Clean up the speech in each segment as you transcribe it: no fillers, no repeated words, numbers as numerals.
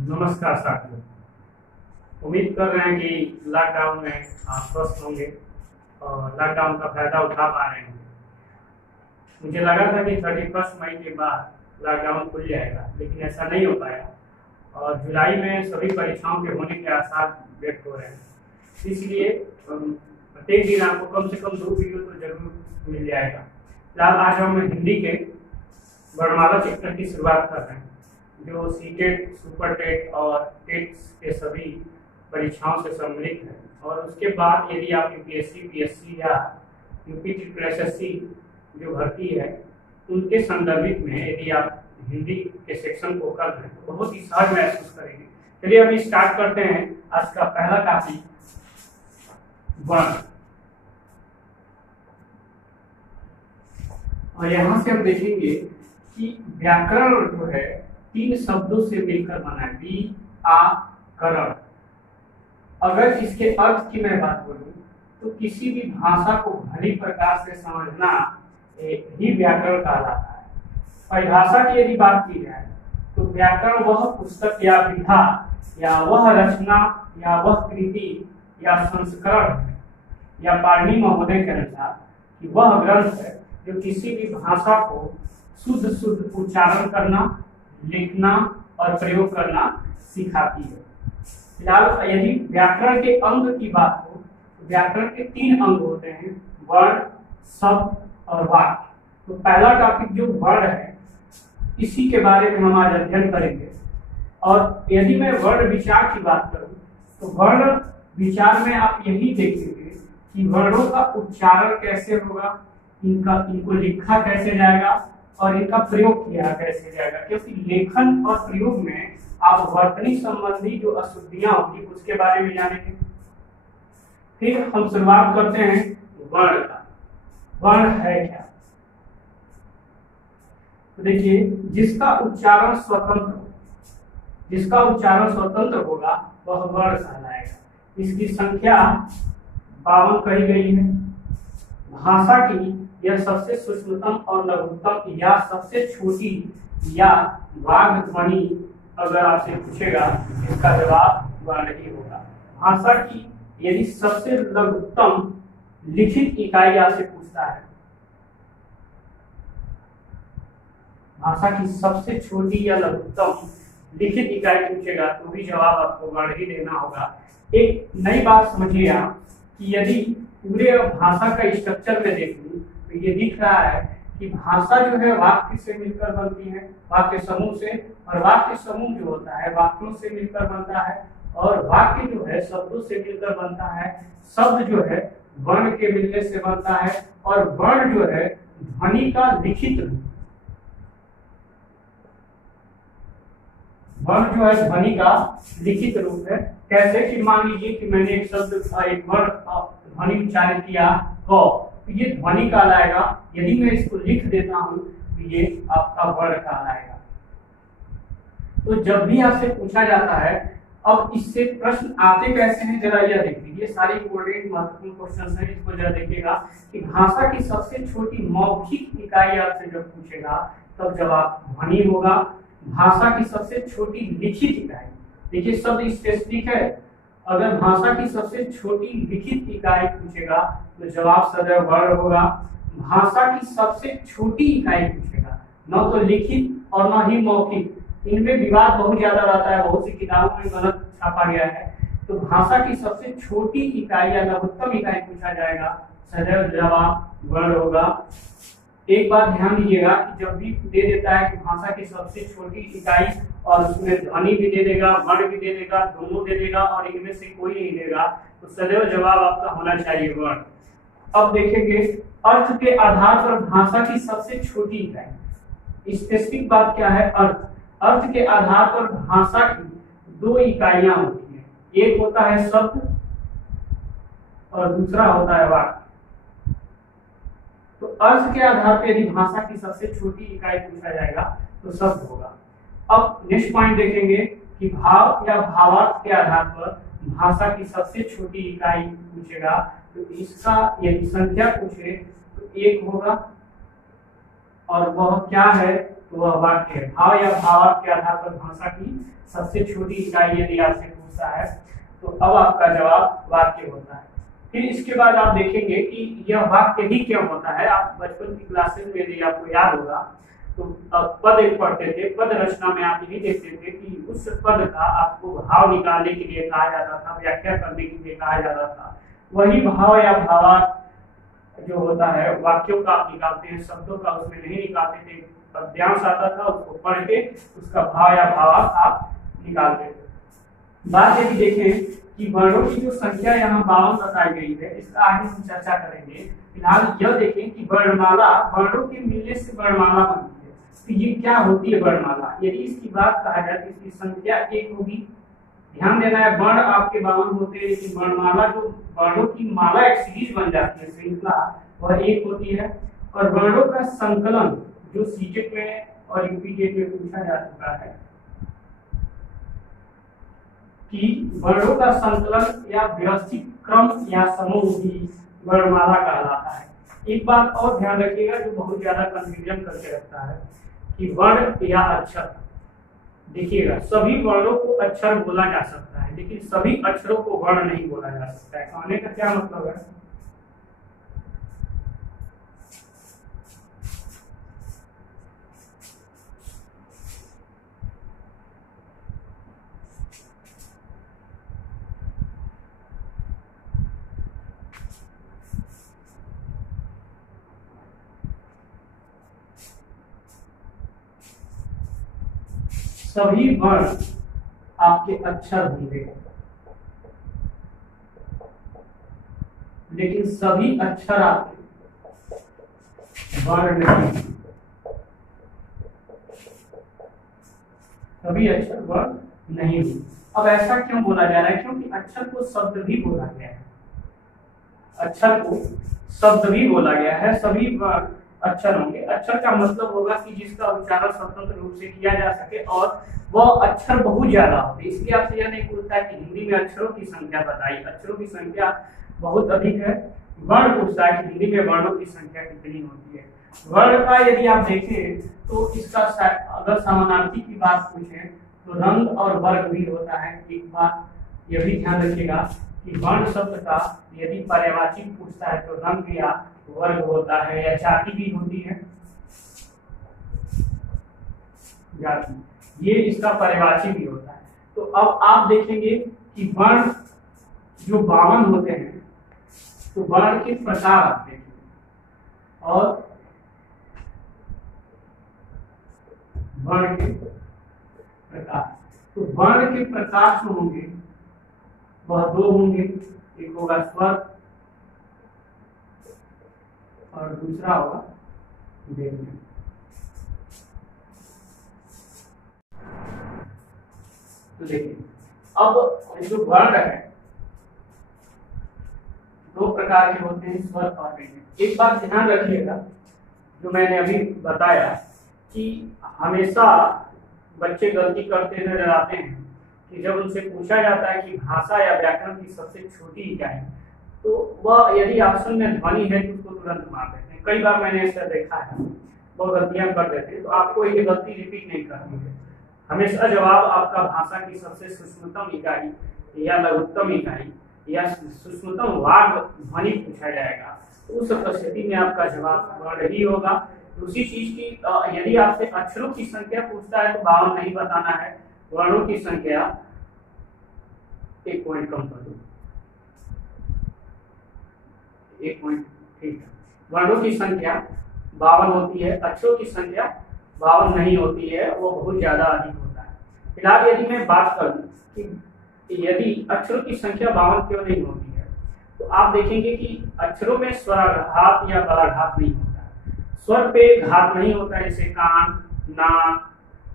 नमस्कार साथियों। उम्मीद कर रहे हैं कि लॉकडाउन में आप स्वस्थ होंगे और लॉकडाउन का फायदा उठा पा रहे होंगे। मुझे लगा था कि 31 मई के बाद लॉकडाउन खुल जाएगा, लेकिन ऐसा नहीं हो पाया और जुलाई में सभी परीक्षाओं के होने के आसार व्यक्त हो रहे हैं। इसलिए प्रत्येक दिन आपको कम से कम 2 वीडियो तो जरूर मिल जाएगा। फिलहाल आज हम हिंदी के वर्णमाला चैप्टर की शुरुआत कर रहे हैं, जो सीटेट, सुपर टेट और टेट के सभी परीक्षाओं से सम्मिलित है। और उसके बाद यदि आप यूपीएससी, पीएससी या यूपी एसएससी जो भर्ती है उनके संदर्भित में यदि आप हिंदी के सेक्शन को कर रहे हैं तो बहुत ही सहज महसूस करेंगे। चलिए अभी स्टार्ट करते हैं। आज का पहला टॉपिक वर्ण, और यहाँ से हम देखेंगे कि व्याकरण जो है 3 शब्दों से मिलकर बना है। व्याकरण। अगर इसके अर्थ की मैं बात करूं तो किसी भी भाषा को भली प्रकार से समझना ही व्याकरण कहलाता है। परिभाषा की यदि बात की जाए तो व्याकरण वह पुस्तक या विधा या वह रचना या वह कृति या संस्करण है या पाणिनि महोदय के अनुसार कि वह ग्रंथ है जो किसी भी भाषा को शुद्ध शुद्ध उच्चारण करना, लिखना और प्रयोग करना सिखाती है। फिलहाल यदि व्याकरण के अंग की बात हो तो व्याकरण के 3 अंग होते हैं, वर्ण, शब्द और वाक्य। तो पहला टॉपिक जो वर्ण है इसी के बारे में हम आज अध्ययन करेंगे। और यदि मैं वर्ण विचार की बात करूं तो वर्ण विचार में आप यही देखेंगे कि वर्णों का उच्चारण कैसे होगा, इनको लिखा कैसे जाएगा और इनका प्रयोग किया कैसे जाएगा, क्योंकि लेखन और प्रयोग में आप वर्तनी संबंधी जो अशुद्धियां होंगी उसके बारे में जानेंगे। फिर हम शुरुआत करते हैं वर्ण का। वर्ण है क्या? तो देखिए, जिसका उच्चारण स्वतंत्र होगा वह वर्ण कहलाएगा। इसकी संख्या 52 कही गई है। भाषा की यह सबसे सूक्ष्मतम और लघुतम या सबसे छोटी या वाग ध्वनि अगर आपसे पूछेगा इसका जवाब वर्ण ही होगा। भाषा की यदि सबसे लघुतम लिखित इकाई आपसे पूछता है, भाषा की सबसे छोटी या लघुतम लिखित इकाई पूछेगा तो भी जवाब आपको वर्ण ही देना होगा। एक नई बात समझिए आप कि यदि पूरे भाषा का स्ट्रक्चर में देखूं तो ये दिख रहा है कि भाषा जो है वाक्य से मिलकर बनती है, वाक्य समूह से, और वाक्य समूह जो होता है वाक्यों से मिलकर बनता है, और वाक्य जो है शब्दों से मिलकर बनता है, शब्द जो है वर्ण के मिलने से बनता है, और वर्ण जो है ध्वनि का लिखित रूप। वर्ण जो है ध्वनि का लिखित रूप है। कैसे कि मान लीजिए कि मैंने एक शब्द एक वर्ण ध्वनि उच्चारित किया क, ये ध्वनि कहलाएगा। यदि मैं इसको लिख देता हूं तो ये आपका वर्ण कहलाएगा। तो जब भी आपसे पूछा जाता है, अब इससे प्रश्न आते कैसे हैं जरा यह देखिए। ये सारी इंपॉर्टेंट महत्वपूर्ण क्वेश्चन है, इसको जरा देखिएगा कि भाषा की सबसे छोटी मौखिक इकाई आपसे जब पूछेगा तब जवाब ध्वनि होगा। भाषा की सबसे छोटी लिखित इकाई, देखिए शब्द स्पेसिफिक है, अगर भाषा की सबसे छोटी लिखित इकाई पूछेगा तो जवाब सदैव वर्ण होगा। भाषा की सबसे छोटी इकाई पूछेगा, न तो लिखित और न ही मौखिक, इनमें विवाद बहुत ज्यादा रहता है, बहुत सी किताबों में गलत छापा गया है। तो भाषा की सबसे छोटी इकाई या लघुत्तम इकाई पूछा जाएगा, सदैव जवाब वर्ण होगा। एक बात ध्यान दीजिएगा कि जब भी दे देता है कि भाषा की सबसे छोटी इकाई और उसमें ध्वनि भी दे देगा, वर्ण भी दे देगा, दोनों दे देगा और इनमें से कोई नहीं देगा, तो सदैव जवाब आपका होना चाहिए वर्ण। अब देखेंगे अर्थ के आधार पर भाषा की सबसे छोटी इकाई। स्पेसिफिक बात क्या है? अर्थ के आधार पर भाषा की 2 इकाइयां होती हैं, एक होता है शब्द और दूसरा होता है वाक्य। तो अर्थ के आधार पर यदि भाषा की सबसे छोटी इकाई पूछा जाएगा तो शब्द होगा। अब नेक्स्ट पॉइंट देखेंगे कि भाव या भावार्थ के आधार पर भाषा की सबसे छोटी इकाई पूछेगा तो इसका यदि संख्या पूछे तो 1 होगा, और वह क्या है तो वह वाक्य है। भाव या भावार्थ के आधार पर भाषा की सबसे छोटी इकाई यदि आपसे पूछता है तो अब आपका जवाब वाक्य होता है। फिर इसके बाद आप देखेंगे कि यह वाक्य ही क्यों होता है। आप बचपन की क्लासेस में यदि आपको याद होगा तो पद एक पढ़ते थे, पद रचना में आप यही देखते थे कि उस पद का आपको भाव निकालने के लिए कहा जाता था, व्याख्या करने के लिए कहा जाता था। वही भाव या भावार्थ जो होता है वाक्यों का आप निकालते हैं, शब्दों का उसमें नहीं निकालते थे। पद्यांश आता था, उसको पढ़ के उसका भाव या भावार्थ आप निकालते थे। बात यदि देखें कि वर्णों की जो संख्या यहाँ 52 बताई गई है, इसका आगे हम चर्चा करेंगे। फिलहाल यह देखें कि वर्णमाला, वर्णों के मिलने से वर्णमाला बनती है। तो ये क्या होती है वर्णमाला? यदि इसकी बात कहा जाए तो इसकी संख्या 1 होगी। ध्यान देना है, वर्ण आपके 52 होते हैं, लेकिन वर्णमाला जो वर्णों की माला एक सीरीज बन जाती है, श्रृंखला, वह 1 होती है। और वर्णों का संकलन जो सीटेट में और यूपीटेट में पूछा जा चुका है कि वर्णों का संकलन या व्यवस्थित क्रम या समूह भी वर्णमाला कहलाता है। एक बात और ध्यान रखिएगा जो बहुत ज्यादा कंफ्यूजन करके रखता है कि वर्ण या अक्षर। देखिएगा, सभी वर्णों को अक्षर बोला जा सकता है, लेकिन सभी अक्षरों को वर्ण नहीं बोला जा सकता है। कहने का क्या मतलब है? सभी वर्ण आपके अक्षर होंगे, लेकिन सभी अक्षर आपके वर्ण नहीं। सभी अक्षर वर्ण नहीं होंगे। अब ऐसा क्यों बोला जा रहा है? क्योंकि अक्षर को शब्द भी बोला गया है। अक्षर को शब्द भी बोला गया है। सभी वर्ण अक्षर होंगे। अक्षर का मतलब होगा कि जिसका उच्चारण स्वतंत्र रूप से किया जा सके और वह अक्षर बहुत ज्यादा होते। इसलिए आपसे यह नहीं पूछता है कि हिंदी में अक्षरों की संख्या बताइए, अक्षरों की संख्या बहुत अधिक है। वर्ण पूछता है कि हिंदी में वर्णों की संख्या कितनी होती है। वर्ण का यदि आप देखें तो इसका अगर समानार्थी की बात पूछें तो रंग और वर्ग भी होता है। एक बात यह भी ध्यान रखिएगा कि वर्ण शब्द का यदि पर्यायवाची पूछता है तो रंग या वर्ग होता है, या जाति भी होती है। जाति, ये इसका पर्यायवाची भी होता है। तो अब आप देखेंगे कि वर्ण जो 52 होते हैं, तो वर्ण के प्रकार आप देखेंगे और वर्ण के प्रकार। तो वर्ण के प्रकार जो होंगे वह 2 होंगे। एक होगा स्वर और दूसरा होगा व्यंजन। तो देखिए, अब जो वर्ण है 2 प्रकार के होते हैं, स्वर और व्यंजन। एक बात ध्यान रखिएगा जो मैंने अभी बताया कि हमेशा बच्चे गलती करते नजर आते हैं कि जब उनसे पूछा जाता है कि भाषा या व्याकरण की सबसे छोटी इकाई, तो वह यदि ऑप्शन में ध्वनि है तो उसको तुरंत मार देते हैं। कई बार मैंने ऐसा देखा है, वो गलतियां कर देते हैं। तो आपको ये गलती रिपीट नहीं करनी है। हमेशा जवाब आपका भाषा की सबसे सूक्ष्मतम इकाई या लघुत्तम इकाई या सूक्ष्मतम वाग ध्वनि पूछा जाएगा। तो उस परिस्थिति में आपका जवाब वर्ण ही होगा। दूसरी चीज की यदि आपसे अक्षरों की संख्या पूछता है तो 52 नहीं बताना है। वर्णों की संख्या 1 पॉइंट कम कर दो, 1 पॉइंट, ठीक है। वर्णों की संख्या 52 होती है, अक्षरों की संख्या 52 नहीं होती है, वो बहुत ज्यादा अधिक होता है। फिलहाल यदि मैं बात करूं कि यदि अक्षरों की संख्या 52 क्यों नहीं होती है, तो आप देखेंगे कि अक्षरों में स्वराघात या बलाघात नहीं होता है। स्वर पे घात नहीं होता है, जैसे कान, नाक।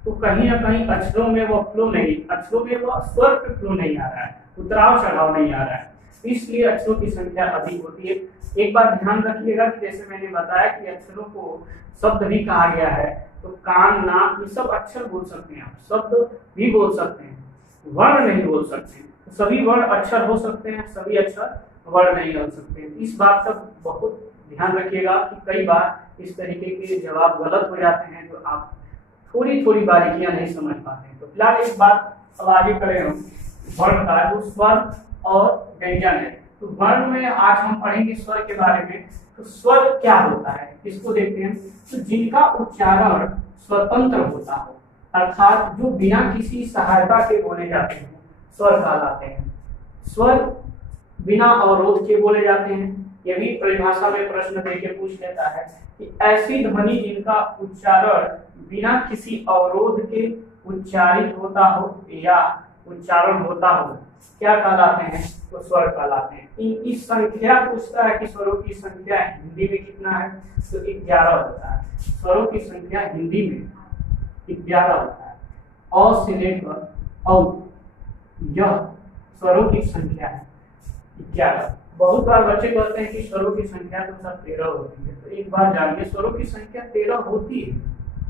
तो कहीं ना कहीं अक्षरों में वो फ्लो नहीं, अक्षरों में वो स्वर पे फ्लो नहीं आ रहा है, उतराव चढ़ाव नहीं आ रहा है, इसलिए अक्षरों की संख्या अधिक होती है। एक बात ध्यान रखिएगा कि जैसे मैंने बताया कि अक्षरों को शब्द भी कहा गया है, तो कान, नाक, ये सब अक्षर बोल सकते हैं, आप शब्द भी बोल सकते हैं, वर्ण नहीं बोल सकते। तो सभी वर्ण अक्षर हो सकते हैं, सभी अक्षर वर्ण नहीं हो सकते। इस बात का बहुत ध्यान रखिएगा कि कई बार इस तरीके के जवाब गलत हो जाते हैं, जो आप थोड़ी थोड़ी बारीकियां नहीं समझ पाते हैं। तो फिलहाल एक बात अब आगे करें हम वर्ण का, जो स्वर और व्यंजन है। तो वर्ण में आज हम पढ़ेंगे स्वर के बारे में। तो स्वर क्या होता है इसको देखते हैं। तो जिनका उच्चारण स्वतंत्र होता हो, अर्थात जो बिना किसी सहायता के बोले जाते हैं, स्वर कहलाते हैं। स्वर बिना अवरोध के बोले जाते हैं। ये भी परिभाषा में प्रश्न देके पूछ लेता है कि ऐसी ध्वनि जिनका उच्चारण बिना किसी अवरोध के उच्चारित होता हो या उच्चारण होता हो, क्या कहलाते हैं? तो स्वर कहलाते हैं। इनकी संख्या पूछता है कि स्वरों की संख्या हिंदी में कितना है, तो 11 होता है। स्वरों की संख्या हिंदी में 11 होता है। अ से लेकर औ यह स्वरों की संख्या है 11। बहुत बार बच्चे कहते हैं कि स्वरों की संख्या तो सब 13 होती है। तो एक बार जानिए, स्वरों की संख्या 13 होती है,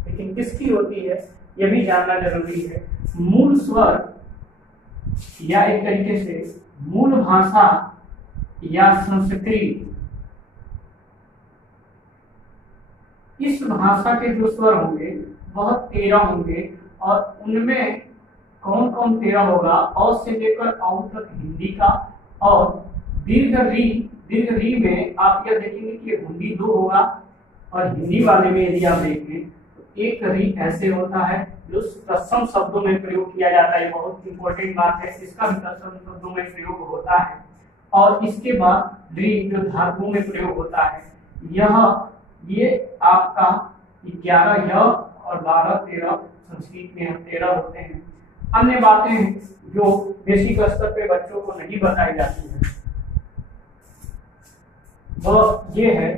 लेकिन किसकी होती है यह भी जानना जरूरी है। मूल स्वर या एक तरीके से मूल भाषा या संस्कृत, इस भाषा के जो स्वर होंगे वह 13 होंगे। और उनमें कौन कौन 13 होगा? अ से लेकर औ तक हिंदी का, और दीर्घ री में आप यह देखेंगे कि हुंडी 2 होगा। और हिंदी वाले में यदि आप देखें तो एक री ऐसे होता है जो तत्सम शब्दों में प्रयोग किया जाता है। बहुत इंपॉर्टेंट बात है, इसका भी तत्सम शब्दों में प्रयोग होता है। और इसके बाद री जो धातुओं में प्रयोग होता है। ये आपका 11 य और 12 13 संस्कृत में 13 होते हैं। अन्य बातें जो बेसिक स्तर पे बच्चों को नहीं बताई जाती है वह ये है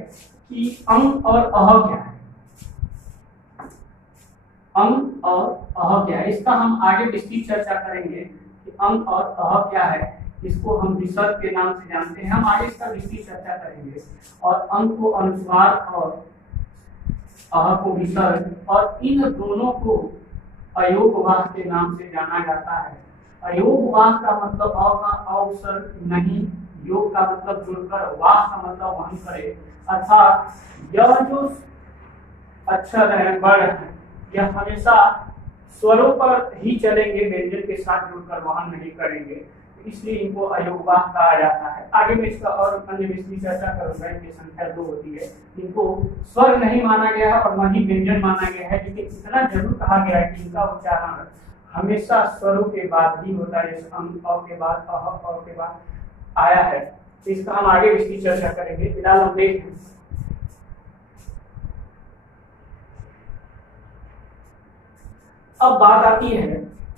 कि अंग और अह क्या है। अंग और अह क्या है, इसका हम आगे विस्तृत चर्चा करेंगे कि अंग और अह क्या है। इसको हम विसर्ग के नाम से जानते हैं, हम आगे इसका विस्तृत चर्चा करेंगे। और अंग को अनुस्वार और अह को विसर्ग, और इन दोनों को अयोगवाह के नाम से जाना जाता है। अयोगवाह का मतलब अ का उपसर्ग नहीं, योग का मतलब जुड़कर, वाह का मतलब वहन करे। अर्थात यह जो अक्षर है, वर्ण है, यह हमेशा स्वरों पर ही चलेंगे, व्यंजन के साथ जुड़कर वहन नहीं करेंगे। इसलिए इनको अयोगवाह कहा जाता है। आगे में इसका और अन्य विस्तृत चर्चा करूंगा। इनकी संख्या 2 होती है। इनको स्वर नहीं माना गया है और न ही व्यंजन माना गया है, लेकिन इतना जरूर कहा गया है कि इनका उच्चारण हमेशा स्वरों के बाद ही होता है। जैसे अंग अ के बाद, अह अ के बाद आया है। तो इसका हम आगे विस्तृत चर्चा करेंगे। फिलहाल हम देखें अब बात आती है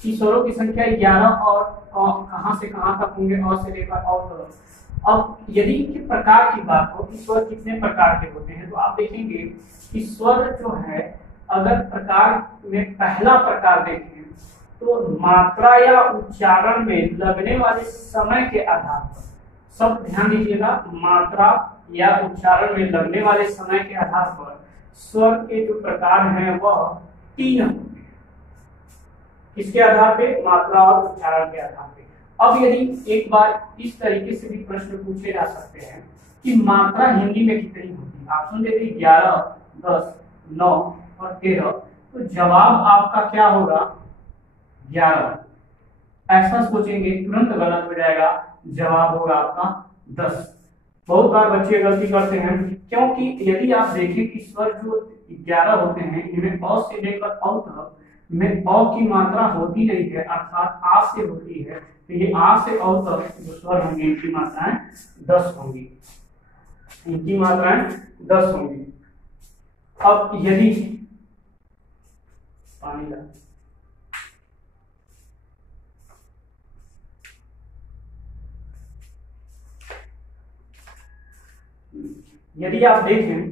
कि स्वरों की संख्या 11 और कहां से कहां तक होंगे, अ से लेकर औ तक। अब यदि इनके प्रकार की बात हो कि स्वर कितने प्रकार के होते हैं, तो आप देखेंगे कि स्वर जो है, अगर प्रकार में पहला प्रकार देखें तो मात्रा या उच्चारण में लगने वाले समय के आधार पर, सब ध्यान दीजिएगा, मात्रा या उच्चारण में लगने वाले समय के आधार पर स्वर के जो प्रकार हैं वह 3 होंगे। किसके आधार पे? मात्रा और उच्चारण के आधार पे। अब यदि एक बार इस तरीके से भी प्रश्न पूछे जा सकते हैं कि मात्रा हिंदी में कितनी होती है, ऑप्शन देते 11, 10, 9 और 13, तो जवाब आपका क्या होगा? 11। ऐसा सोचेंगे तुरंत गलत हो जाएगा, जवाब होगा आपका 10। बहुत बार बच्चे गलती करते हैं, क्योंकि यदि आप देखें कि स्वर जो 11 होते हैं, इनमें अ से लेकर औ तक में अ की मात्रा होती नहीं है, अर्थात आ से होती है। तो ये आ से औ तक जो स्वर होंगे इनकी मात्राएं 10 होंगी। इनकी मात्राएं 10 होंगी। अब यदि पानी ला यदि आप देखें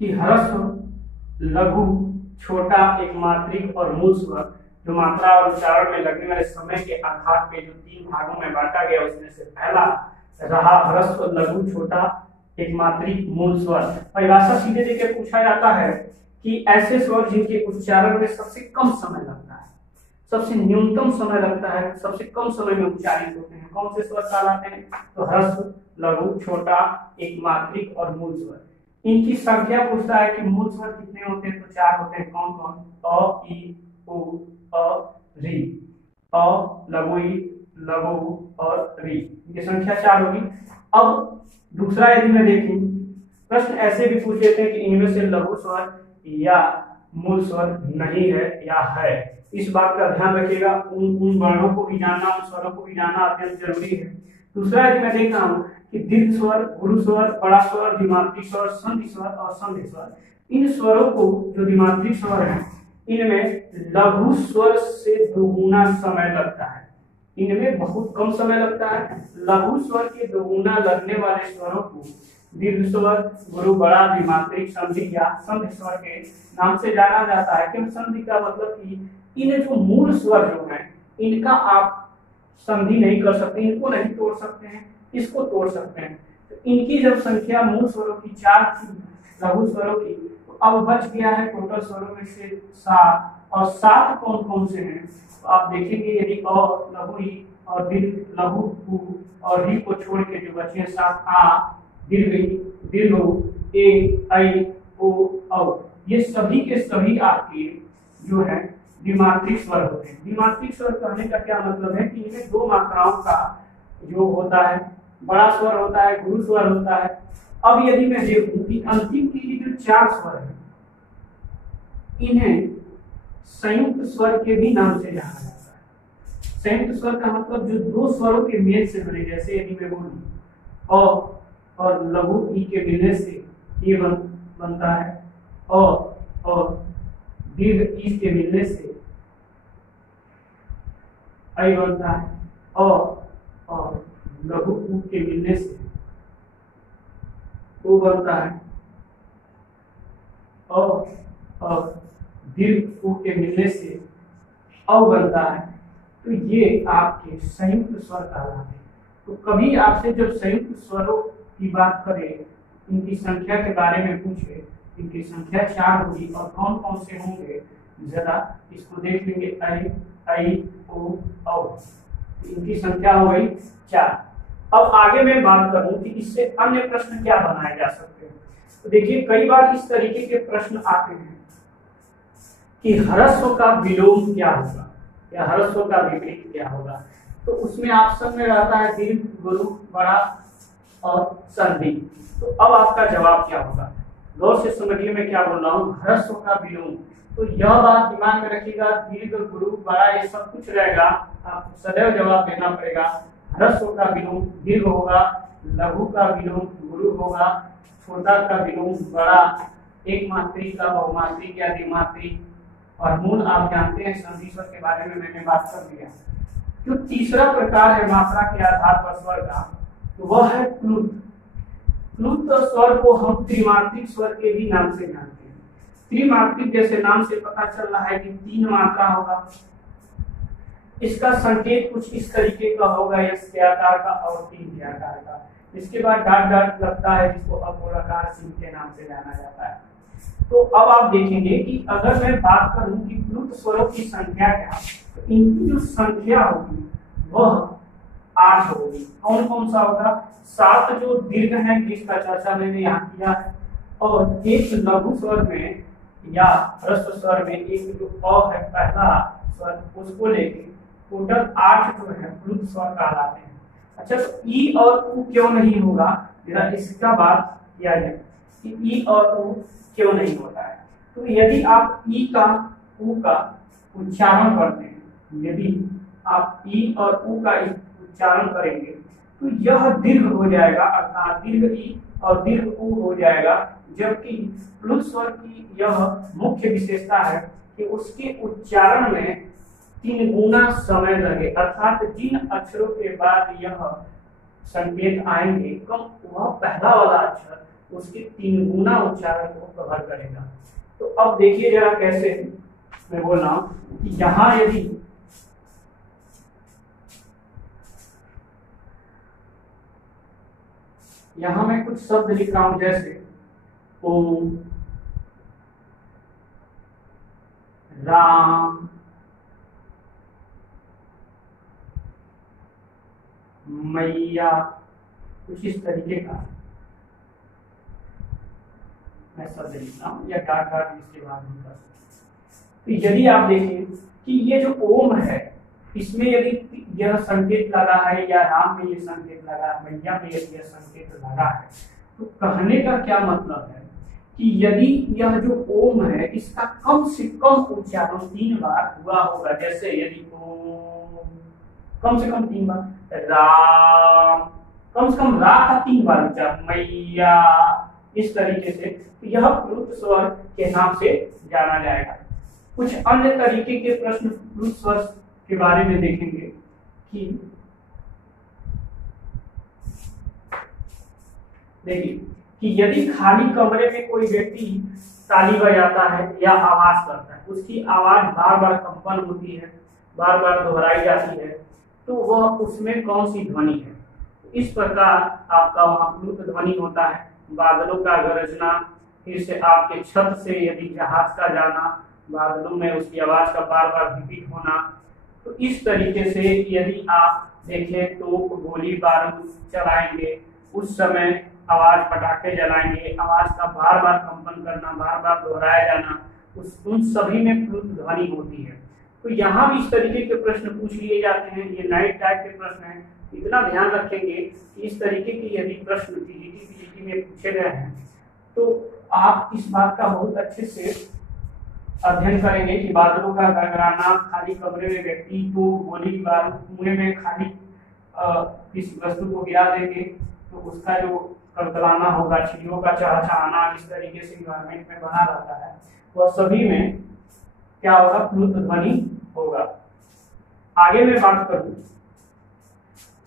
कि ह्रस्व, लघु, छोटा, एक मात्रिक और मूल स्वर, जो मात्रा और उच्चारण में लगने वाले समय के आधार पे जो 3 भागों में बांटा गया, उसमें से पहला रहा ह्रस्व, लघु, छोटा, एक मात्रिक, मूल स्वर। परिभाषा सीधे देके पूछा जाता है कि ऐसे स्वर जिनके उच्चारण में सबसे कम समय लगता है, सबसे न्यूनतम समय लगता है, सबसे कम समय में उच्चारित होते हैं, कौन से स्वर कहलाते हैं? तो ह्रस्व, लघु, छोटा, एक मात्रिक और मूल स्वर। इनकी संख्या पूछता है कि मूल स्वर कितने होते हैं, तो 4 होते हैं। कौन कौन? अ, ई, उ, अ, री। अ, लघु ई, लघु उ और री। ये संख्या 4 होगी। अब दूसरा यदि मैं देखूं, प्रश्न ऐसे भी पूछ लेते हैं कि इनमें से लघु स्वर या मूल स्वर नहीं है या है। इस बात का ध्यान रखिएगा, उन वर्णों को भी जानना, उन स्वरों को भी जानना अत्यंत जरूरी है। दूसरा यदि मैं देख रहा हूँ कि दीर्घ स्वर, गुरु स्वर, बड़ा स्वर, द्विमात्रिक स्वर, संधि स्वर और संधि स्वर, इन स्वरों को जो द्विमात्रिक स्वर है इनमें लघु स्वर से दोगुना समय लगता है। इनमें बहुत कम समय लगता है। लघु स्वर के दोगुना लगने वाले स्वरों को दीर्घ स्वर, गुरु, बड़ा, द्विमात्रिक, संधि या संधि स्वर के नाम से जाना जाता है। क्यों संधि का मतलब कि इन जो मूल स्वर जो है इनका आप संधि नहीं कर सकते, इनको नहीं तोड़ सकते हैं, इसको तोड़ सकते हैं। तो इनकी जब संख्या मूल स्वरों की 4 थी, लघु स्वरों की, तो अब बच गया है टोटल स्वरों में से 7। और 7 कौन कौन से हैं? तो आप देखेंगे यदि अ, लघु ई और दीर्घ लघु उ और री को छोड़ के जो बचे हैं 7, आ, दीर्घ ई, दीर्घ उ, ए, ऐ, ओ, औ, ये सभी के सभी आपके जो है द्विमात्रिक स्वर होते हैं। द्विमात्रिक स्वर कहने का क्या मतलब है कि इनमें 2 मात्राओं का योग होता है। बड़ा स्वर होता है, गुरु स्वर होता है। अब यदि मैं देखूं कि अंतिम की जो 4 स्वर है इन्हें संयुक्त स्वर के भी नाम से जाना जाता है। संयुक्त स्वर का मतलब जो 2 स्वरों के मेल से बने, जैसे यदि मैं बोलूं अ और लघु ई के मिलने से ये बनता है अ, और दीर्घ ई के मिलने से ऐ बनता है अ, और लघु उ के मिलने से ओ बनता है अ, और दीर्घ उ के मिलने से औ बनता है। तो ये आपके संयुक्त स्वर कहलाते हैं। तो कभी आपसे जब संयुक्त स्वरों की बात करें, इनकी संख्या के बारे में पूछे, इनकी संख्या 4 होगी और कौन कौन से होंगे जरा इसको देख लेंगे। ऐ, ऐ, ओ, औ, इनकी संख्या हो गई 4। अब आगे मैं बात करूं कि इससे अन्य प्रश्न क्या बनाए जा सकते हैं। तो देखिए कई बार इस तरीके के प्रश्न आते हैं कि ह्रस्व का विलोम क्या होगा या ह्रस्व का विपरीत क्या होगा। तो उसमें ऑप्शन में रहता है दीर्घ, गुरु, बड़ा और संधि। तो अब आपका जवाब क्या होगा? गौर से समझिए मैं क्या बोल रहा हूँ। ह्रस्व का विलोम, तो यह बात दिमाग में रखिएगा, दीर्घ, गुरु, बड़ा ये सब कुछ रहेगा, आपको सदैव जवाब देना पड़ेगा। ह्रस्व का विलोम दीर्घ होगा, लघु का विलोम गुरु होगा, छोटा का विलोम बड़ा, एक मात्री का बहुमात्रिक या द्विमात्रिक, और मूल आप जानते हैं संधि स्वर के बारे में मैंने बात कर दिया। जो तीसरा प्रकार है मात्रा के आधार पर स्वर का, तो वह है प्लुत। प्लुत स्वर को हम त्रिमात्रिक स्वर के भी नाम से जानते हैं। त्रिमात्रिक जैसे नाम से पता चल रहा है कि 3 मात्रा होगा। इसका संकेत कुछ इस तरीके का होगा, एस के आकार का और 3 के आकार का। इसके बाद डाट डाट लगता है जिसको अगोलाकार चिन्ह के नाम से जाना जाता है। तो अब आप देखेंगे कि अगर मैं बात करूं कि प्लुत स्वरों की संख्या क्या, तो इनकी जो संख्या होगी वह 8 होगी। कौन कौन सा होगा? 7 जो दीर्घ है जिसका चर्चा मैंने यहाँ किया है, और एक लघु स्वर में या ह्रस्व स्वर में एक जो अ है पहला स्वर, उसको लेके टोटल 8 जो है प्लुत स्वर कहलाते हैं। अच्छा, तो ई और उ क्यों नहीं होगा, जरा इसका बात किया जाए कि ई और उ क्यों नहीं होता है। तो यदि आप ई का उ का उच्चारण करते हैं, यदि आप ई और उ का उच्चारण करेंगे तो यह दीर्घ हो जाएगा, अर्थात दीर्घ ई और दीर्घ उ हो जाएगा। जबकि प्लुत स्वर की यह मुख्य विशेषता है कि उसके उच्चारण में 3 गुना समय लगे, अर्थात जिन अक्षरों के बाद यह संकेत आएंगे कम, वह पहला वाला अक्षर उसके 3 गुना उच्चारण को कवर करेगा। तो अब देखिए जरा कैसे मैं बोल रहा हूं कि यहां यदि यहां मैं कुछ शब्द लिख रहा हूं जैसे ओम, राम, मैया, कुछ इस तरीके का, मैं शब्द लिखता हूँ या डॉट डॉट इसके बाद भी कर सकते। तो यदि आप देखें कि ये जो ओम है इसमें यदि यह संकेत लगा है या राम में ये संकेत लगा है, मैया में यदि यह संकेत लगा है, तो कहने का क्या मतलब है कि यदि यह जो ओम है इसका कम से कम उच्चारण 3 बार हुआ होगा। जैसे यदि ओम कम से कम 3 बार, राम कम से कम रा का 3 बार उच्चारण, मैया, इस तरीके से, तो यह प्लुत स्वर के नाम से जाना जाएगा। कुछ अन्य तरीके के प्रश्न प्लुत स्वर के बारे में देखेंगे कि देखिए कि यदि खाली कमरे में कोई व्यक्ति ताली बजाता है या आवाज करता है, उसकी आवाज बार बार कंपन होती है, बार बार दोहराई जाती है, तो वह उसमें कौन सी ध्वनि है। इस प्रकार आपका वहां प्लुत ध्वनि होता है। बादलों का गरजना, फिर से आपके छत से यदि जहाज का जाना, बादलों में उसकी आवाज का बार बार रिपीट होना। तो इस तरीके से यदि आप देखें तो गोली बारूद चलाएंगे, उस समय आवाज, पटाखे जलाएंगे, आवाज का बार बार कंपन करना, बार बार दोहराया जाना, उन सभी में प्लुत ध्वनि होती है। तो यहाँ भी इस तरीके के प्रश्न पूछ लिए जाते हैं। ये नाइट टाइप के प्रश्न हैं। इतना ध्यान रखेंगे कि इस तरीके के यदि प्रश्न पीजीटी में पूछे गए हैं तो आप इस बात का बहुत अच्छे से अध्ययन करेंगे कि बादलों का गड़गड़ाना, खाली कमरे में व्यक्ति को गोली बारूद, कुएं में खाली किसी वस्तु को गिरा देंगे तो उसका जो कड़कड़ाना होगा, चिड़ियों का चहचहाना, जिस तरीके से इन्वायरमेंट में बना रहता है, वह सभी में क्या होगा, प्लुत ध्वनि होगा। आगे मैं बात करूं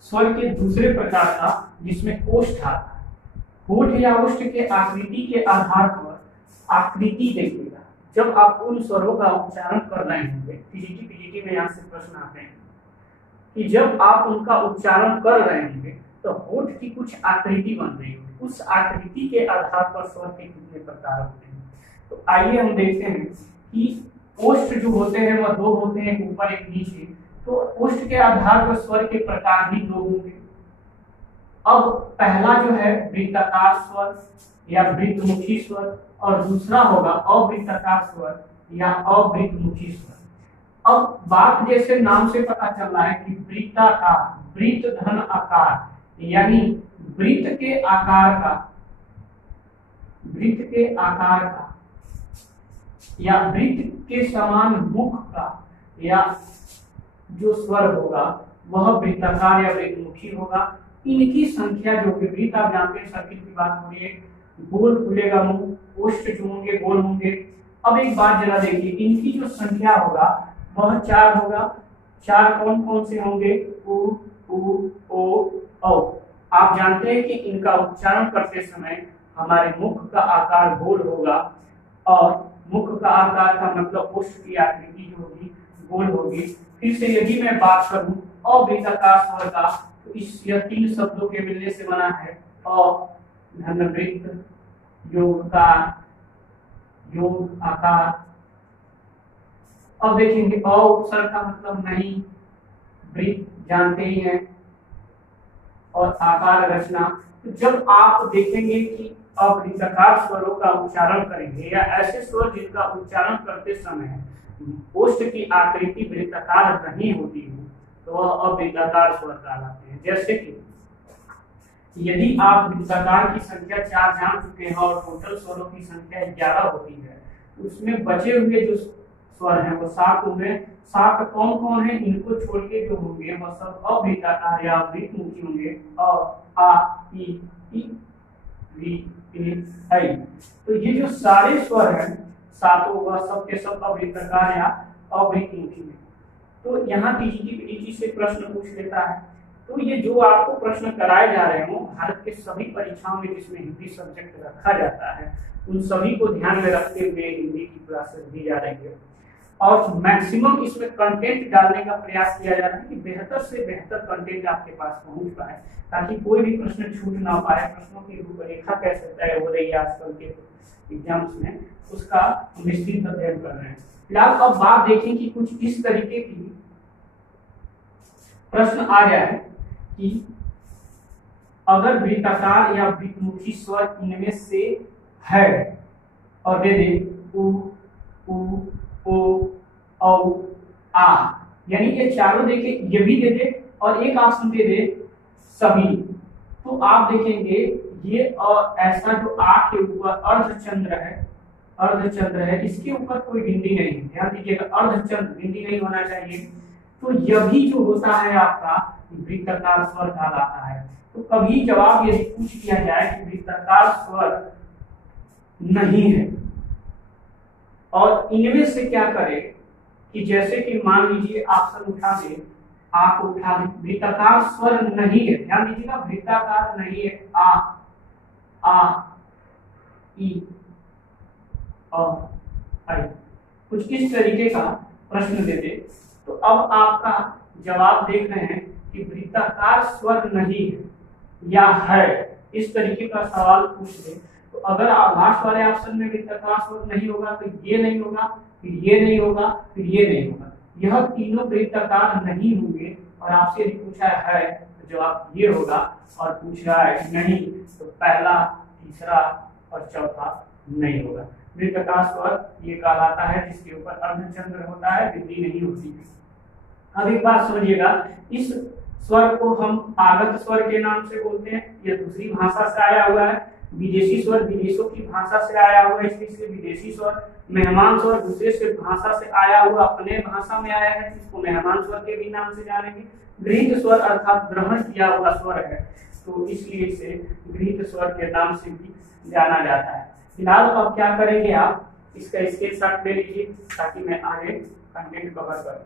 स्वर के दूसरे प्रकार का जिसमें ओष्ठ आता है। होठ या ओष्ठ के आकृति के आधार पर आकृति देखिएगा। जब आप उन स्वरों का उच्चारण कर रहे होंगे, पीजीटी में यहाँ से प्रश्न आते हैं कि जब आप उनका उच्चारण कर रहे होंगे तो होठ की कुछ आकृति बन रही होगी, उस आकृति के आधार पर स्वर के कितने प्रकार होते हैं। तो आइए हम देखते हैं कि ओष्ठ जो होते हैं वह 2 होते हैं, एक ऊपर एक नीचे। तो ओष्ठ के आधार पर स्वर के प्रकार भी 2 होंगे। अब पहला जो है वृत्ताकार स्वर या वृत्तमुखी स्वर, और दूसरा होगा अवृत्ताकार स्वर या अवृत्तमुखी स्वर। अब बात जैसे नाम से पता चल रहा है कि वृत्ताकार, वृत्त धन आकार, यानी वृत्त के आकार का या वृत्त के समान मुख का या जो स्वर होगा वह वृत्ताकार या वृत्तमुखी होगा। इनकी संख्या जो विपरीत, आप जानते हैं सर्किल की बात हो रही है, गोल खुलेगा मुंह, ओष्ठ जो होंगे गोल होंगे। अब एक बात जरा देखिए, इनकी जो संख्या होगा वह 4 होगा। 4 कौन कौन से होंगे, उ, ओ, औ। आप जानते हैं कि इनका उच्चारण करते समय हमारे मुख का आकार गोल होगा, और मुख का आकार का मतलब ओष्ठ की आकृति जो होगी गोल होगी। फिर से यदि मैं बात करूं अवृत्ताकार स्वर का, तो इस यह 3 शब्दों के मिलने से बना है धनवृत्त, योग आकार। अब देखेंगे अवसर का मतलब नहीं, वृत्त जानते ही हैं, और आकार रचना। तो जब आप देखेंगे कि अवृत्ताकार स्वरों का उच्चारण करेंगे या ऐसे स्वर जिनका उच्चारण करते समय ओष्ठ की आकृति वृत्ताकार नहीं होती है तो वह अवृत्ताकार स्वर कहलाते हैं। जैसे कि यदि आप वृत्ताकार की संख्या 4 जान चुके हैं और टोटल स्वरों की संख्या 11 होती है, उसमें बचे हुए जो स्वर हैं वो 7 होंगे। 7 कौन कौन है, इनको छोड़ के जो होंगे वह सब अवृत्ताकार या वृत्तमुखी होंगे। अ, आ, इ, वी, इ, ऐ। तो ये जो सारे स्वर हैं 7 वह सब के सब अवृत्ताकार या अवृत्तमुखी है। तो यहाँ पीजीटी से प्रश्न पूछ लेता है। तो ये जो आपको प्रश्न कराए जा रहे हो भारत के सभी परीक्षाओं में जिसमें हिंदी सब्जेक्ट रखा जाता है, उन सभी को ध्यान में रखते हुए हिंदी की क्लासेस दी जा रही है, और मैक्सिमम इसमें कंटेंट डालने का प्रयास किया जा रहा है कि बेहतर से बेहतर कंटेंट आपके पास पहुंच पाए, ताकि कोई भी प्रश्न छूट ना पाए। प्रश्नों की रूपरेखा कैसे तय हो रही है आजकल के एग्जाम्स में, उसका विस्तृत अध्ययन कर रहे हैं। फिलहाल अब बात देखें कि कुछ इस तरीके की प्रश्न आ गया है कि अगर वृत्ताकार या वृत्तमुखी स्वर इनमें से है और दे दे उ उ ओ औ आ, यानी ये चारों देखे, ये भी दे दे और एक ऑप्शन दे दे सभी। तो आप देखेंगे ये ऐसा जो आ के ऊपर अर्धचंद्र है, इसके ऊपर कोई बिंदी नहीं है। ध्यान दीजिएगा, अर्धचंद्र, बिंदी नहीं होना चाहिए। तो यह भी जो होता है आपका वृत्ताकार स्वर कहलाता है। तो कभी जवाब यदि पूछ लिया जाए कि वृत्ताकार स्वर नहीं है, और इनमें से क्या करें कि जैसे कि मान लीजिए ऑप्शन उठा दे, आप उठा दे, वृत्ताकार स्वर नहीं है। ध्यान दीजिएगा, वृत्ताकार नहीं है। आ ई और आई, कुछ इस तरीके का प्रश्न दे दे। तो अब आपका जवाब देख रहे हैं कि वृत्ताकार स्वर नहीं है या है, इस तरीके का सवाल पूछ दे। तो अगर आभास वाले ऑप्शन में वृत्ताकार स्वर नहीं होगा तो ये नहीं होगा, फिर ये नहीं होगा, फिर ये नहीं होगा, यह तीनों वृत्ताकार नहीं होंगे। और आपसे यदि पूछा है तो जवाब ये होगा, और पूछ रहा है नहीं तो पहला, तीसरा और चौथा नहीं होगा। वृत्ताकार स्वर ये कहलाता है जिसके ऊपर अर्धचंद्र होता है, बिंदी नहीं होती है। अब एक बात समझिएगा, इस स्वर को हम आगत स्वर के नाम से बोलते हैं। यह दूसरी भाषा से आया हुआ है। विदेशी स्वर विदेशों की भाषा से आया हुआ है, इसलिए विदेशी स्वर। मेहमान स्वर दूसरे से भाषा से आया हुआ, अपने भाषा में आया है, इसको मेहमान स्वर के भी नाम से जानेंगे। गृहीत स्वर अर्थात ग्रहण किया हुआ स्वर है, तो इसलिए इसे गृहीत स्वर के नाम से भी जाना जाता है। फिलहाल अब क्या करेंगे, आप इसका स्क्रीनशॉट ले लीजिए ताकि मैं आगे कंटेंट कवर करूं।